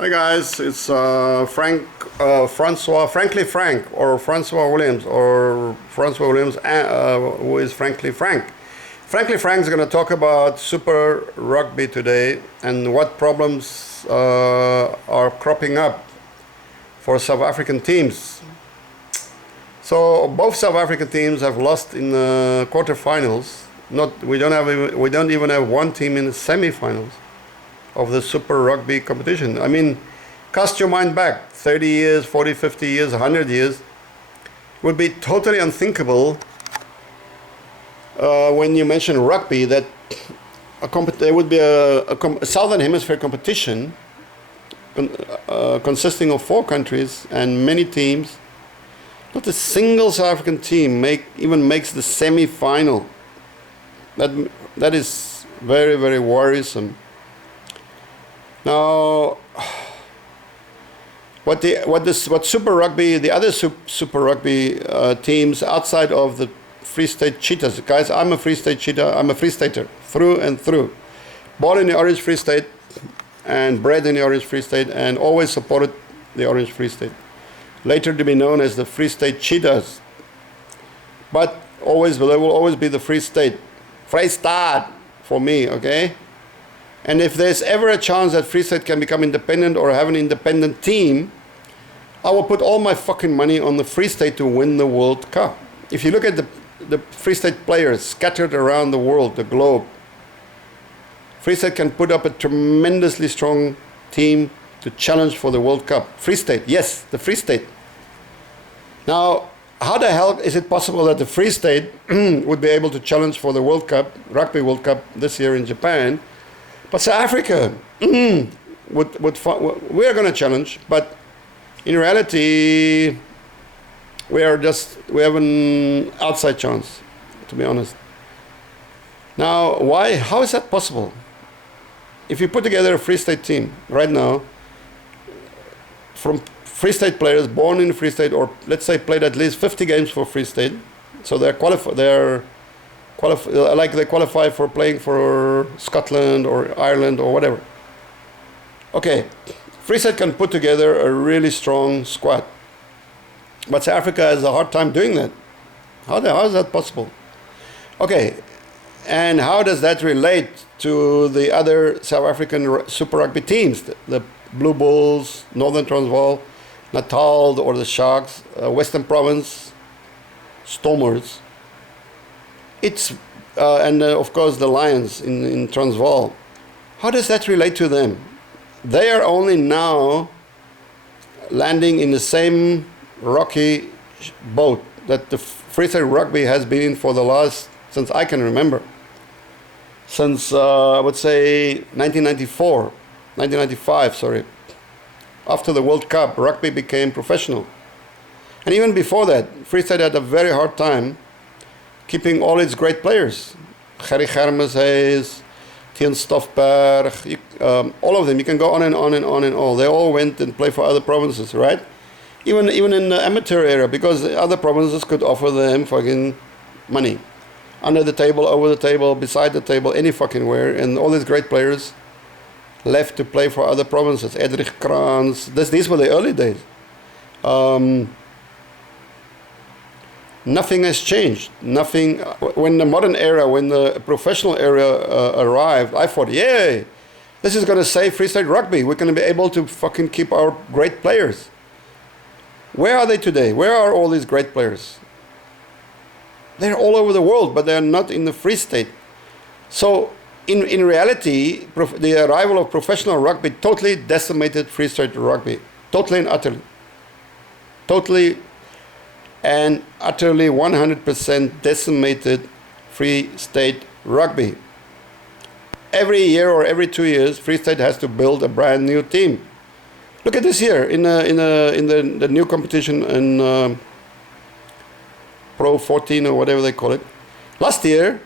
Hi guys, it's Frankly Frank, or Francois Williams, who is Frankly Frank. Frankly Frank is going to talk about Super Rugby today and what problems are cropping up for South African teams. So both South African teams have lost in the quarterfinals. We don't even have one team in the semi-finals of the Super Rugby competition. I mean, cast your mind back 30 years, 40, 50 years, 100 years. It would be totally unthinkable when you mention rugby that there would be a Southern Hemisphere competition consisting of 4 countries and many teams. Not a single South African team even makes the semi-final. That is very, very worrisome. Now, what Super Rugby, the other Super Rugby teams outside of the Free State Cheetahs, guys, I'm a Free State Cheetah. I'm a Free Stater through and through. Born in the Orange Free State and bred in the Orange Free State, and always supported the Orange Free State. Later to be known as the Free State Cheetahs, but they will always be the Free State. Vrystaat for me, okay? And if there's ever a chance that Free State can become independent or have an independent team, I will put all my fucking money on the Free State to win the World Cup. If you look at the Free State players scattered around the world, the globe, Free State can put up a tremendously strong team to challenge for the World Cup. Free State, yes, the Free State. Now, how the hell is it possible that the Free State would be able to challenge for the World Cup, Rugby World Cup this year in Japan? But South Africa, we are going to challenge, but in reality, we have an outside chance, to be honest. Now, how is that possible? If you put together a Free State team right now, from Free State players born in Free State, or let's say played at least 50 games for Free State, so they qualify for playing for Scotland or Ireland or whatever. Okay, Free State can put together a really strong squad, but South Africa has a hard time doing that. How is that possible? Okay, and how does that relate to the other South African Super Rugby teams, the Blue Bulls, Northern Transvaal, Natal, or the Sharks, Western Province, Stormers? And of course the Lions in Transvaal. How does that relate to them? They are only now landing in the same rocky boat that the Free State Rugby has been in since I can remember. Since I would say 1995, sorry. After the World Cup, rugby became professional. And even before that, Free State had a very hard time keeping all its great players. Gerry Germes, Tian Stoffberg, all of them. You can go on and on and on and on. They all went and played for other provinces, right? Even in the amateur era, because the other provinces could offer them fucking money. Under the table, over the table, beside the table, any fucking where. And all these great players left to play for other provinces. Edrich Krans. These were the early days. Nothing has changed. Nothing. When the modern era, when the professional era arrived, I thought, yay, this is going to save Free State Rugby. We're going to be able to fucking keep our great players. Where are they today? Where are all these great players? They're all over the world, but they're not in the Free State. So, in reality, the arrival of professional rugby totally decimated Free State Rugby. Totally and utterly. Totally and utterly 100% decimated Free State Rugby. Every year or every 2 years, Free State has to build a brand new team. Look at this year in the new competition in Pro 14 or whatever they call it. Last year,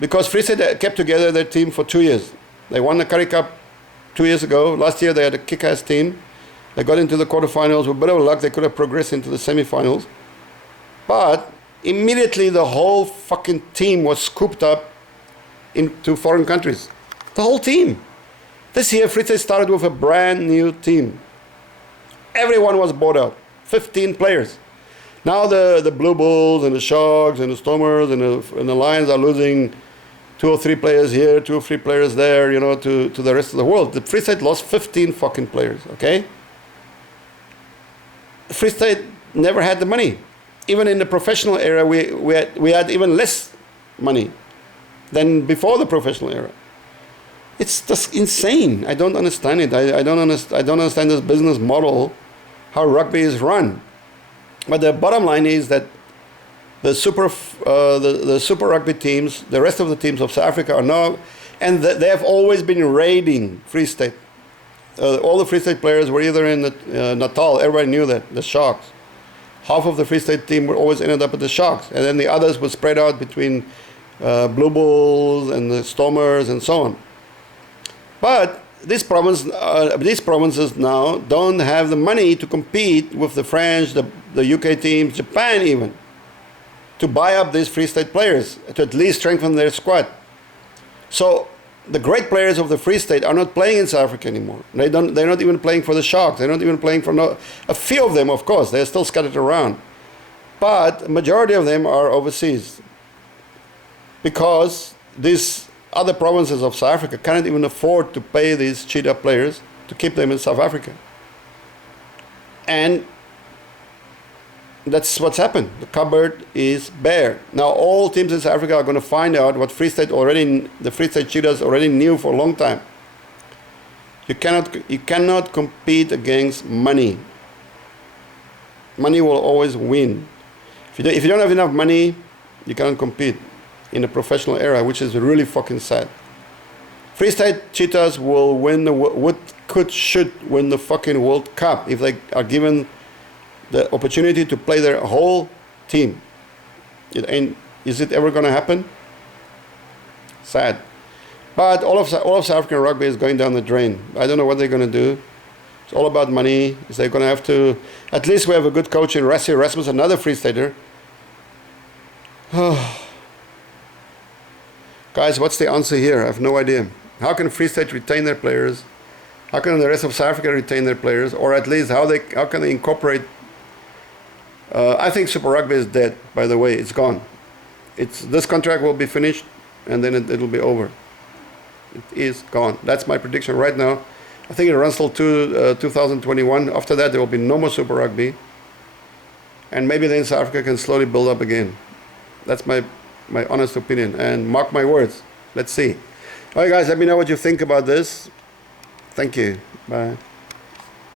because Free State kept together their team for 2 years. They won the Currie Cup 2 years ago. Last year they had a kick-ass team. They got into the quarterfinals. With a bit of luck, they could have progressed into the semifinals. But immediately the whole fucking team was scooped up into foreign countries. The whole team. This year, Free State started with a brand new team. Everyone was bought out. 15 players. Now the Blue Bulls and the Sharks and the Stormers and the Lions are losing 2 or 3 players here, 2 or 3 players there, you know, to the rest of the world. The Free State lost 15 fucking players, okay? Free State never had the money. Even in the professional era, we had even less money than before the professional era. It's just insane. I don't understand it. I don't understand this business model, how rugby is run. But the bottom line is that the super rugby teams, the rest of the teams of South Africa are now, and they have always been raiding Free State. All the Free State players were either in Natal. Everybody knew that, the Sharks. Half of the Free State team would always ended up at the Sharks, and then the others would spread out between Blue Bulls and the Stormers and so on. But these provinces now don't have the money to compete with the French, the UK teams, Japan even, to buy up these Free State players, to at least strengthen their squad. So the great players of the Free State are not playing in South Africa anymore. They're not even playing for the Sharks. They're not even playing for a few of them, of course. They're still scattered around. But the majority of them are overseas. Because these other provinces of South Africa cannot even afford to pay these cheetah players to keep them in South Africa. And that's what's happened. The cupboard is bare. Now all teams in South Africa are going to find out what the Free State Cheetahs already knew for a long time. You cannot compete against money. Money will always win. If you don't have enough money, you cannot compete in the professional era, which is really fucking sad. Free State Cheetahs will win should win the fucking World Cup if they are given the opportunity to play their whole team. Is it ever going to happen? Sad. But all of South African rugby is going down the drain. I don't know what they're going to do. It's all about money. They're going to have to, at least we have a good coach in Rassie Erasmus, another Free Stater. Guys, what's the answer here? I have no idea. How can Free State retain their players? How can the rest of South Africa retain their players? Or at least how can they incorporate? I think Super Rugby is dead, by the way. It's gone. This contract will be finished and then it'll be over. It is gone. That's my prediction right now. I think it runs till 2021. After that, there will be no more Super Rugby. And maybe then South Africa can slowly build up again. That's my honest opinion. And mark my words. Let's see. All right, guys, let me know what you think about this. Thank you. Bye.